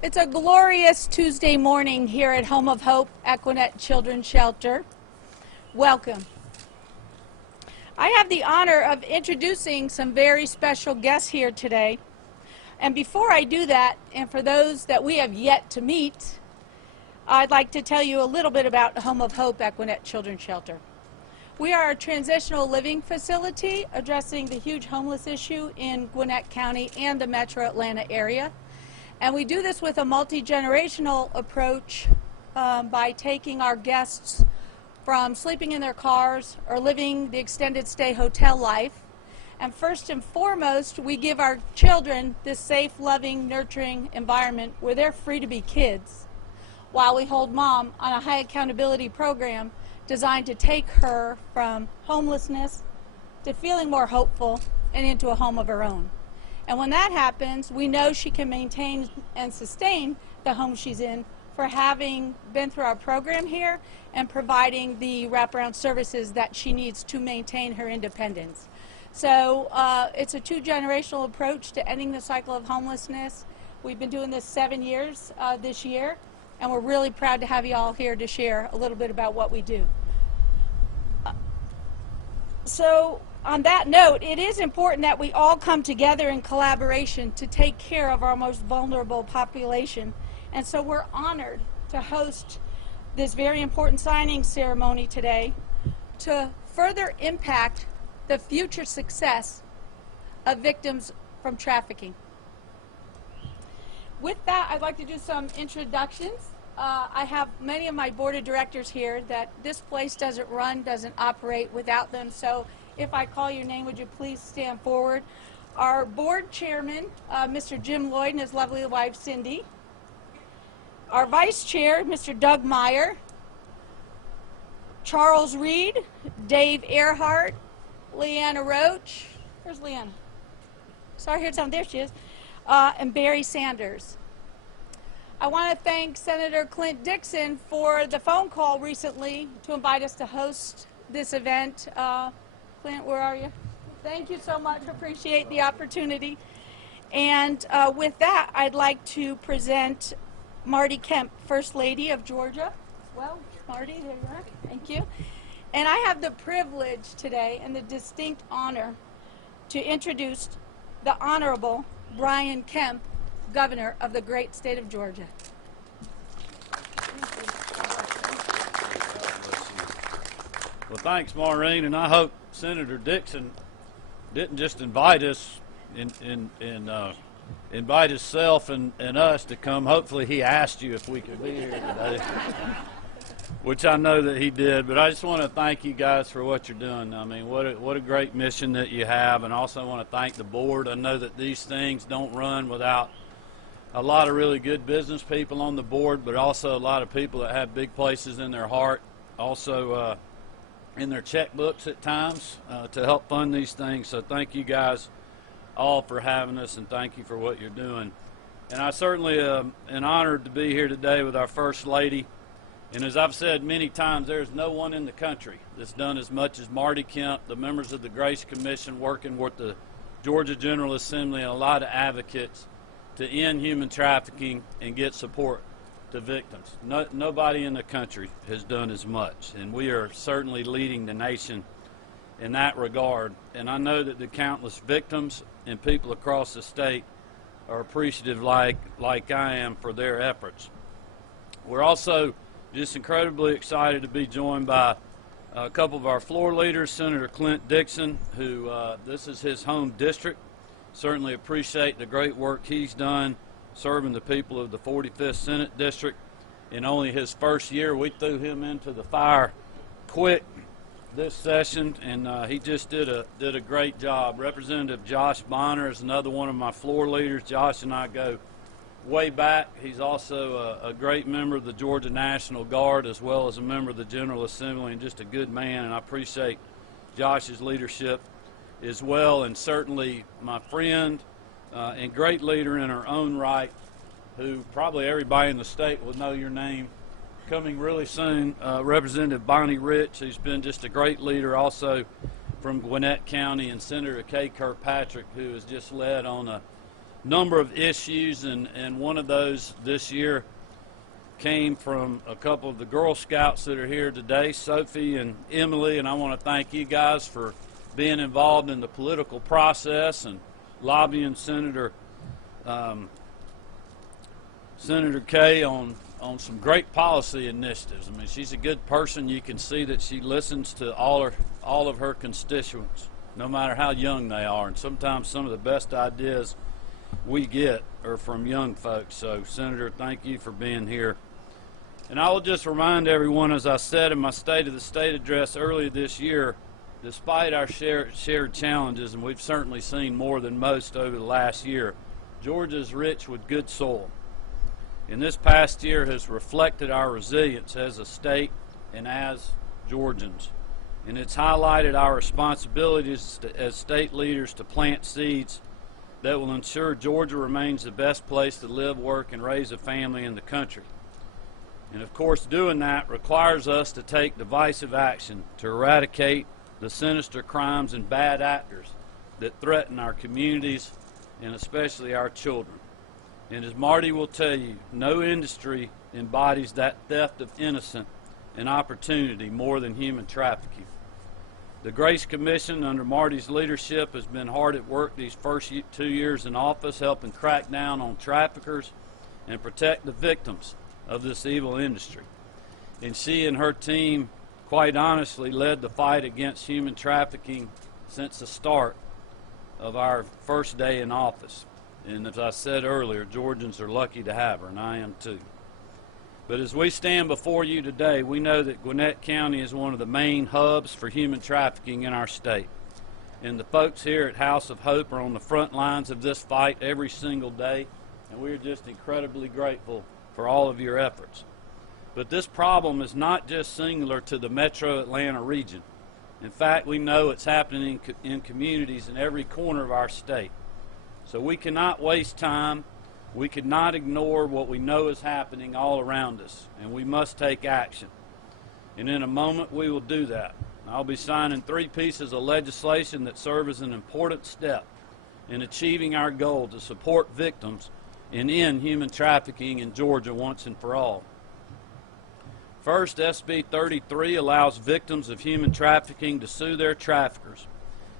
It's a glorious Tuesday morning here at Home of Hope, Equinet Children's Shelter. Welcome. I have the honor of introducing some very special guests here today. And before I do that, and for those that we have yet to meet, I'd like to tell you a little bit about Home of Hope, Equinet Children's Shelter. We are a transitional living facility addressing the huge homeless issue in Gwinnett County and the metro Atlanta area. And we do this with a multi-generational approach by taking our guests from sleeping in their cars or living the extended stay hotel life. And first and foremost, we give our children this safe, loving, nurturing environment where they're free to be kids, while we hold mom on a high accountability program designed to take her from homelessness to feeling more hopeful and into a home of her own. And when that happens, we know she can maintain and sustain the home she's in for having been through our program here and providing the wraparound services that she needs to maintain her independence. So it's a two-generational approach to ending the cycle of homelessness. We've been doing this 7 years this year, and we're really proud to have you all here to share a little bit about what we do. So on that note, it is important that we all come together in collaboration to take care of our most vulnerable population. And so we're honored to host this very important signing ceremony today to further impact the future success of victims from trafficking. With that, I'd like to do some introductions. I have many of my board of directors here that this place doesn't run, doesn't operate without them. So if I call your name, would you please stand forward? Our board chairman, Mr. Jim Lloyd, and his lovely wife, Cindy. Our vice chair, Mr. Doug Meyer. Charles Reed, Dave Earhart, Leanna Roach. Where's Leanna? Sorry, here's something. There she is. And Barry Sanders. I want to thank Senator Clint Dixon for the phone call recently to invite us to host this event. Clint, where are you? Thank you so much. Appreciate the opportunity. And with that, I'd like to present Marty Kemp, First Lady of Georgia. Well, Marty, there you are. Thank you. And I have the privilege today and the distinct honor to introduce the Honorable Brian Kemp, Governor of the great state of Georgia. Well, thanks, Maureen, and I hope Senator Dixon didn't just invite us invite himself and us to come. Hopefully he asked you if we could be here today, which I know that he did. But I just want to thank you guys for what you're doing. I mean, what a great mission that you have, and also want to thank the board. I know that these things don't run without a lot of really good business people on the board, but also a lot of people that have big places in their heart, also in their checkbooks at times to help fund these things. So thank you guys all for having us, and thank you for what you're doing. And I certainly am honored to be here today with our First Lady. And as I've said many times, there's no one in the country that's done as much as Marty Kemp, the members of the Grace Commission working with the Georgia General Assembly, and a lot of advocates to end human trafficking and get support to victims. Nobody in the country has done as much, and we are certainly leading the nation in that regard. And I know that the countless victims and people across the state are appreciative like I am for their efforts. We're also just incredibly excited to be joined by a couple of our floor leaders, Senator Clint Dixon, who this is his home district. Certainly appreciate the great work he's done serving the people of the 45th Senate District. In only his first year, we threw him into the fire quick this session, and he just did a great job. Representative Josh Bonner is another one of my floor leaders. Josh and I go way back. He's also a great member of the Georgia National Guard, as well as a member of the General Assembly, and just a good man, and I appreciate Josh's leadership as well. And certainly my friend and great leader in her own right, who probably everybody in the state will know your name, coming really soon, Representative Bonnie Rich, who's been just a great leader also from Gwinnett County, and Senator Kay Kirkpatrick, who has just led on number of issues, and one of those this year came from a couple of the Girl Scouts that are here today, Sophie and Emily, and I want to thank you guys for being involved in the political process and lobbying Senator Kay on some great policy initiatives. I mean, she's a good person. You can see that she listens to all of her constituents, no matter how young they are, and sometimes some of the best ideas we get are from young folks. So, Senator, thank you for being here. And I will just remind everyone, as I said in my State of the State address earlier this year, despite our shared challenges, and we've certainly seen more than most over the last year, Georgia is rich with good soil. And this past year has reflected our resilience as a state and as Georgians. And it's highlighted our responsibilities as state leaders to plant seeds that will ensure Georgia remains the best place to live, work, and raise a family in the country. And of course, doing that requires us to take divisive action to eradicate the sinister crimes and bad actors that threaten our communities and especially our children. And as Marty will tell you, no industry embodies that theft of innocence and opportunity more than human trafficking. The Grace Commission under Marty's leadership has been hard at work these first 2 years in office, helping crack down on traffickers and protect the victims of this evil industry. And she and her team, quite honestly, led the fight against human trafficking since the start of our first day in office. And as I said earlier, Georgians are lucky to have her, and I am too. But as we stand before you today, we know that Gwinnett County is one of the main hubs for human trafficking in our state. And the folks here at House of Hope are on the front lines of this fight every single day, and we are just incredibly grateful for all of your efforts. But this problem is not just singular to the metro Atlanta region. In fact, we know it's happening in communities in every corner of our state. So we cannot waste time. We cannot ignore what we know is happening all around us, and we must take action. And in a moment, we will do that. I'll be signing 3 pieces of legislation that serve as an important step in achieving our goal to support victims and end human trafficking in Georgia once and for all. First, SB 33 allows victims of human trafficking to sue their traffickers,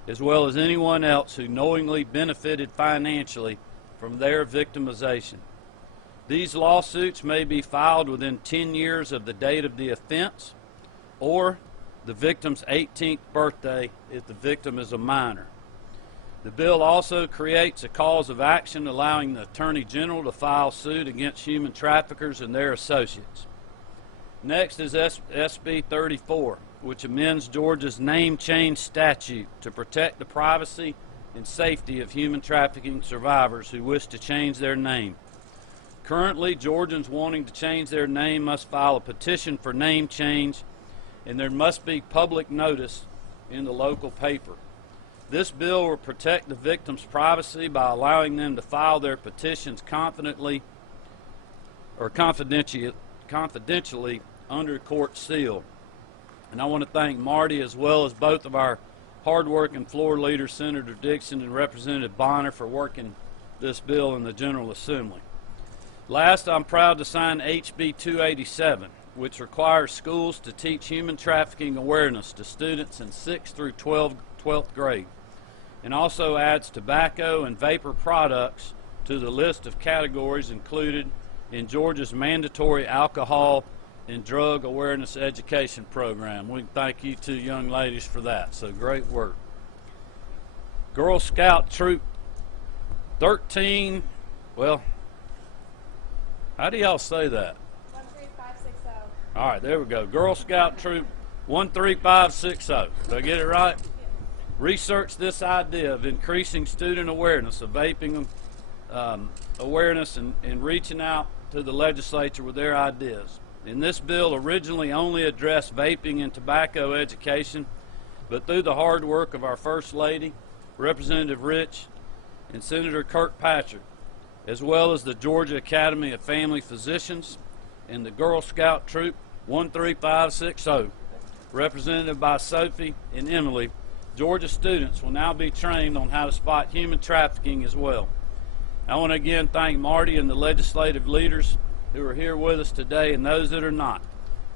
as well as anyone else who knowingly benefited financially from their victimization. These lawsuits may be filed within 10 years of the date of the offense or the victim's 18th birthday if the victim is a minor. The bill also creates a cause of action allowing the Attorney General to file suit against human traffickers and their associates. Next is SB 34, which amends Georgia's name change statute to protect the privacy and safety of human trafficking survivors who wish to change their name. Currently, Georgians wanting to change their name must file a petition for name change, and there must be public notice in the local paper. This bill will protect the victim's privacy by allowing them to file their petitions confidentially under court seal. And I want to thank Marty as well as both of our hard-working floor leaders, Senator Dixon and Representative Bonner, for working this bill in the General Assembly. Last, I'm proud to sign HB 287, which requires schools to teach human trafficking awareness to students in 6th through 12th grade, and also adds tobacco and vapor products to the list of categories included in Georgia's mandatory alcohol and drug awareness education program. We thank you two young ladies for that, so great work. Girl Scout Troop 13, well, how do y'all say that? 13560. All right, there we go. Girl Scout Troop 13560. Did I get it right? Research this idea of increasing student awareness of vaping awareness and reaching out to the legislature with their ideas. And this bill originally only addressed vaping and tobacco education, but through the hard work of our First Lady, Representative Rich, and Senator Kirkpatrick, as well as the Georgia Academy of Family Physicians and the Girl Scout Troop 13560, represented by Sophie and Emily, Georgia students will now be trained on how to spot human trafficking as well. I want to again thank Marty and the legislative leaders who are here with us today and those that are not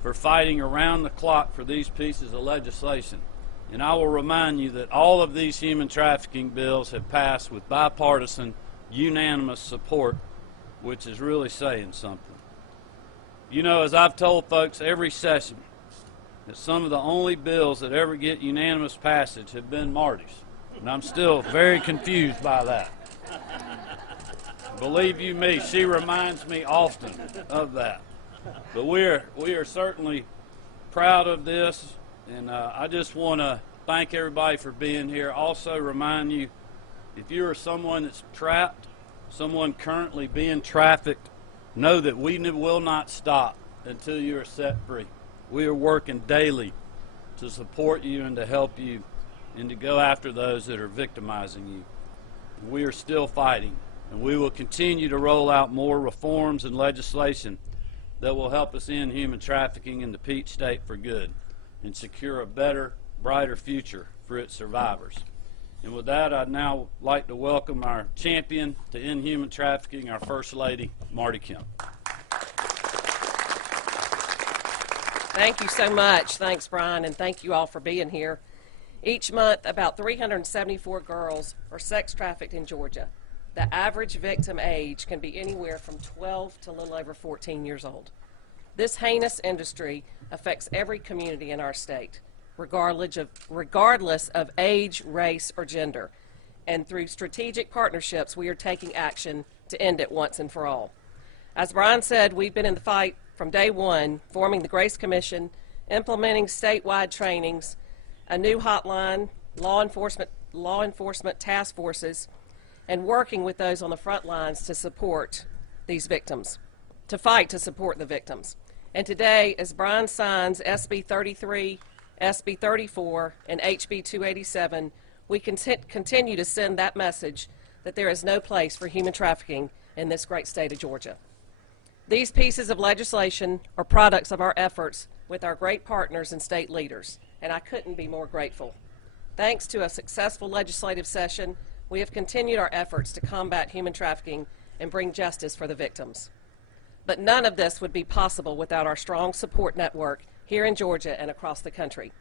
for fighting around the clock for these pieces of legislation. And I will remind you that all of these human trafficking bills have passed with bipartisan, unanimous support, which is really saying something. You know, as I've told folks every session, that some of the only bills that ever get unanimous passage have been Marty's. And I'm still very confused by that. Believe you me, she reminds me often of that. But we are certainly proud of this, and I just want to thank everybody for being here. Also remind you, if you are someone that's trapped, someone currently being trafficked, know that we will not stop until you are set free. We are working daily to support you and to help you and to go after those that are victimizing you. We are still fighting, and we will continue to roll out more reforms and legislation that will help us end human trafficking in the Peach State for good and secure a better, brighter future for its survivors. And with that, I'd now like to welcome our champion to end human trafficking, our First Lady, Marty Kemp. Thank you so much. Thanks, Brian, and thank you all for being here. Each month, about 374 girls are sex trafficked in Georgia. The average victim age can be anywhere from 12 to a little over 14 years old. This heinous industry affects every community in our state, regardless of age, race, or gender. And through strategic partnerships, we are taking action to end it once and for all. As Brian said, we've been in the fight from day one, forming the Grace Commission, implementing statewide trainings, a new hotline, law enforcement task forces, and working with those on the front lines to support these victims, to fight to support the victims. And today, as Brian signs SB 33, SB 34, and HB 287, we continue to send that message that there is no place for human trafficking in this great state of Georgia. These pieces of legislation are products of our efforts with our great partners and state leaders, and I couldn't be more grateful. Thanks to a successful legislative session, we have continued our efforts to combat human trafficking and bring justice for the victims. But none of this would be possible without our strong support network here in Georgia and across the country.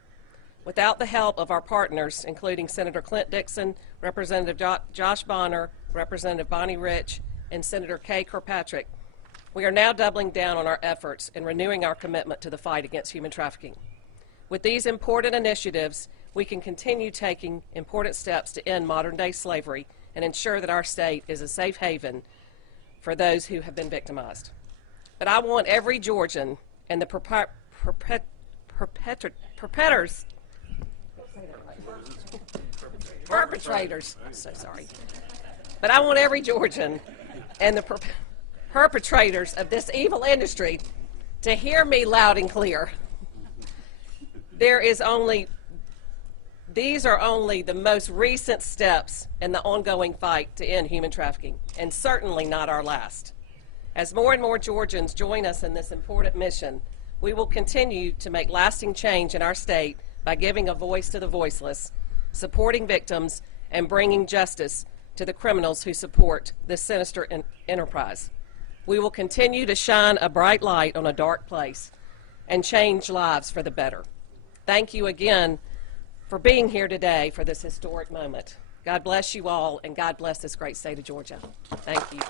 Without the help of our partners, including Senator Clint Dixon, Representative Josh Bonner, Representative Bonnie Rich, and Senator Kay Kirkpatrick, we are now doubling down on our efforts and renewing our commitment to the fight against human trafficking. With these important initiatives, we can continue taking important steps to end modern-day slavery and ensure that our state is a safe haven for those who have been victimized. But I want every Georgian and the perpetrators, I'm so sorry. But I want every Georgian and the perpetrators of this evil industry to hear me loud and clear. These are only the most recent steps in the ongoing fight to end human trafficking, and certainly not our last. As more and more Georgians join us in this important mission, we will continue to make lasting change in our state by giving a voice to the voiceless, supporting victims, and bringing justice to the criminals who support this sinister enterprise. We will continue to shine a bright light on a dark place and change lives for the better. Thank you again for being here today for this historic moment. God bless you all, and God bless this great state of Georgia. Thank you.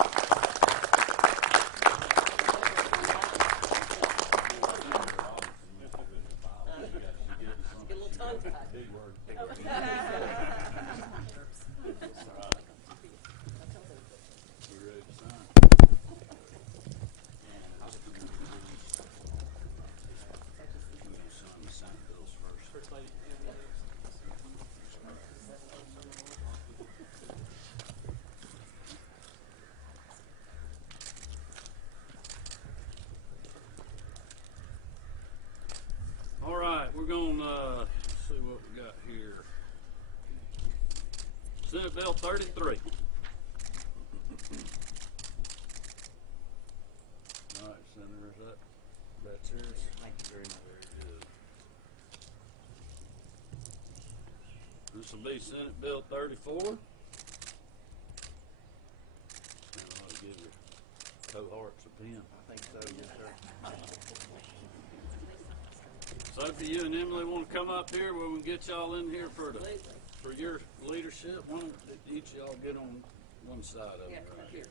Get a little tongue-tied. All right, we're going to see what we got here. Senate Bill 33. All right, Senator, that's yours. Thank you very much. Very good. This will be Senate Bill 34. 10. I think so, yes, sir. Sophie, you and Emily want to come up here where we can get y'all in here for your leadership? Why don't each of y'all get on one side of it? Right here.